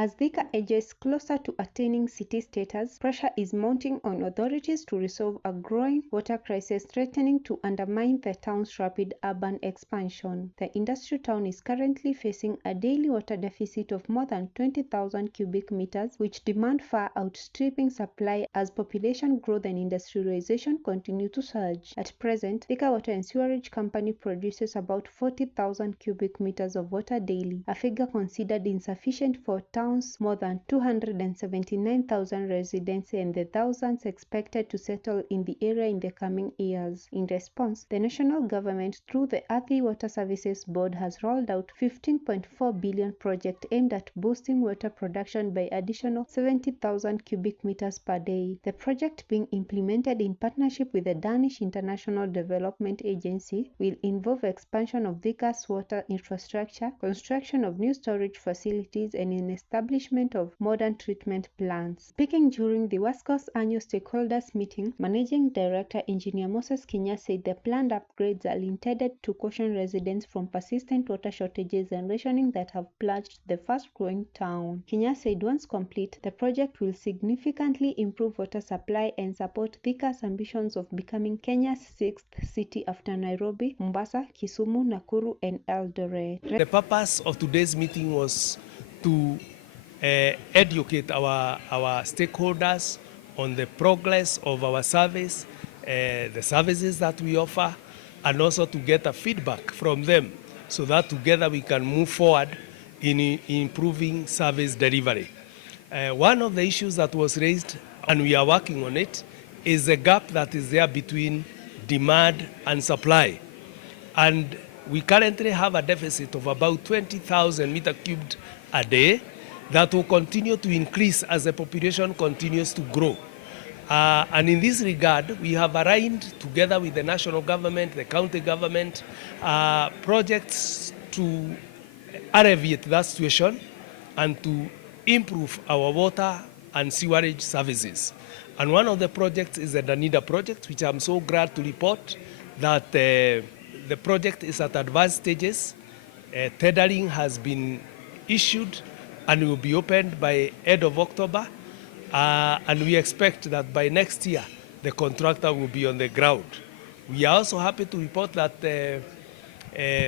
As Thika edges closer to attaining city status, pressure is mounting on authorities to resolve a growing water crisis threatening to undermine the town's rapid urban expansion. The industrial town is currently facing a daily water deficit of more than 20,000 cubic meters, which demand far outstripping supply as population growth and industrialization continue to surge. At present, Thika Water and Sewerage Company produces about 40,000 cubic meters of water daily, a figure considered insufficient for town's more than 279,000 residents and the thousands expected to settle in the area in the coming years. In response, the national government, through the Earthy Water Services Board, has rolled out 15.4 billion project aimed at boosting water production by additional 70,000 cubic meters per day. The project, being implemented in partnership with the Danish International Development Agency, will involve expansion of Thika's water infrastructure, construction of new storage facilities, and an establishment of modern treatment plants. Speaking during the WASCO's annual stakeholders meeting, Managing Director Engineer Moses Kinya said the planned upgrades are intended to caution residents from persistent water shortages and rationing that have plagued the fast-growing town. Kinya said once complete, the project will significantly improve water supply and support Thika's ambitions of becoming Kenya's sixth city after Nairobi, Mombasa, Kisumu, Nakuru, and Eldoret. The purpose of today's meeting was to educate our stakeholders on the progress of our service, the services that we offer, and also to get a feedback from them so that together we can move forward in improving service delivery. One of the issues that was raised, and we are working on it, is the gap that is there between demand and supply. And we currently have a deficit of about 20,000 meter cubed a day that will continue to increase as the population continues to grow. And in this regard, we have aligned together with the national government, the county government, projects to alleviate that situation and to improve our water and sewerage services. And one of the projects is the Danida project, which I'm so glad to report that the project is at advanced stages. Tendering has been issued and will be opened by end of October. And we expect that by next year, the contractor will be on the ground. We are also happy to report that the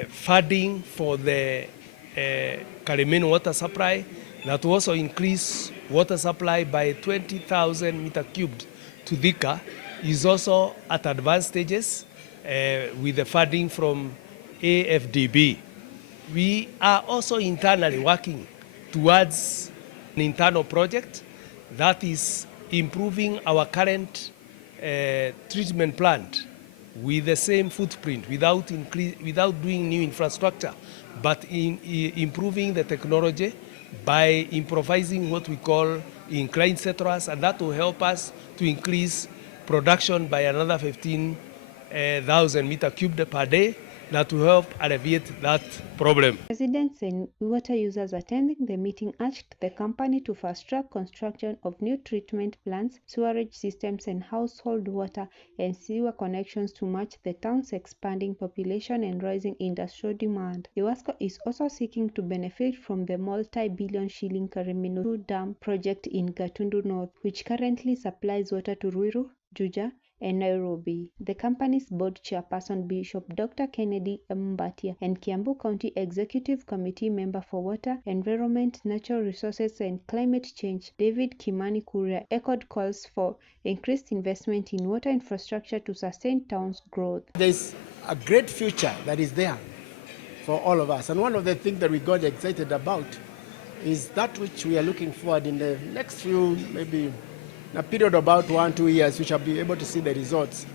funding for the Karimenu water supply that will also increase water supply by 20,000 meter cubed to Thika is also at advanced stages with the funding from AFDB. We are also internally working towards an internal project that is improving our current treatment plant with the same footprint without doing new infrastructure, but improving the technology by improvising what we call inclined settlers, and that will help us to increase production by another 15,000 meter cubed per day. That will help alleviate that problem. Residents and water users attending the meeting urged the company to fast-track construction of new treatment plants, sewerage systems, and household water and sewer connections to match the town's expanding population and rising industrial demand. Iwasco is also seeking to benefit from the multi-billion shilling Karimenu Dam project in Gatundu North, which currently supplies water to Ruiru, Juja, and Nairobi. The company's board chairperson, Bishop Dr. Kennedy Mbatia, and Kiambu County Executive Committee member for Water, Environment, Natural Resources, and Climate Change, David Kimani Kuria, echoed calls for increased investment in water infrastructure to sustain town's growth. There's a great future that is there for all of us. And one of the things that we got excited about is that which we are looking forward in the next few, maybe in a period of about 1-2 years, we shall be able to see the results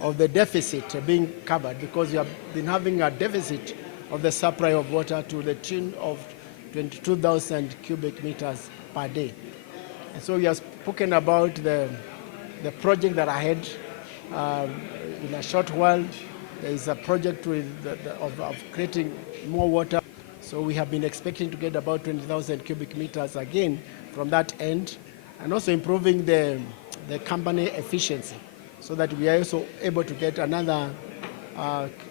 of the deficit being covered, because we have been having a deficit of the supply of water to the tune of 22,000 cubic meters per day. And so we have spoken about the project that I had in a short while. There is a project of creating more water. So we have been expecting to get about 20,000 cubic meters again from that end, and also improving the company efficiency so that we are also able to get another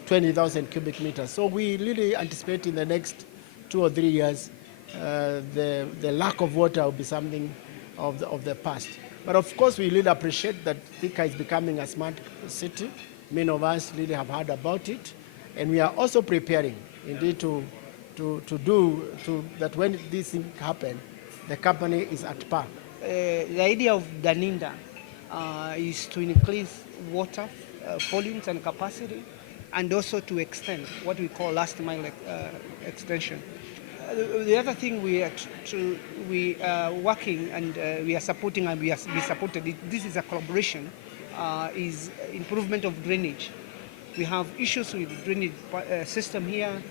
20,000 cubic meters. So we really anticipate in the next 2 or 3 years the lack of water will be something of the past. But of course, we really appreciate that Thika is becoming a smart city. Many of us really have heard about it, and we are also preparing, indeed, to that when these things happen, the company is at par. The idea of Daninda is to increase water volumes and capacity, and also to extend what we call last mile extension. The other thing we are working and we are supporting and we are be supported. This is a collaboration. Is improvement of drainage. We have issues with drainage system here.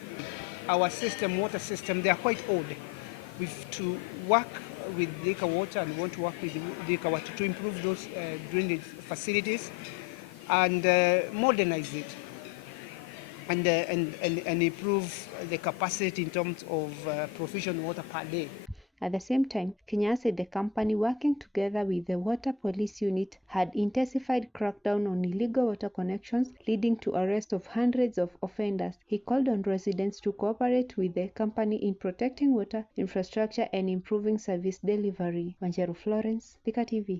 Our system, water system, they are quite old. We've to work with Thika Water and want to work with Thika Water to improve those drainage facilities and modernize it and improve the capacity in terms of provision water per day. At the same time, Kenya said the company, working together with the Water Police Unit, had intensified crackdown on illegal water connections, leading to arrest of hundreds of offenders. He called on residents to cooperate with the company in protecting water infrastructure and improving service delivery. Wanjeru Florence, Thika TV.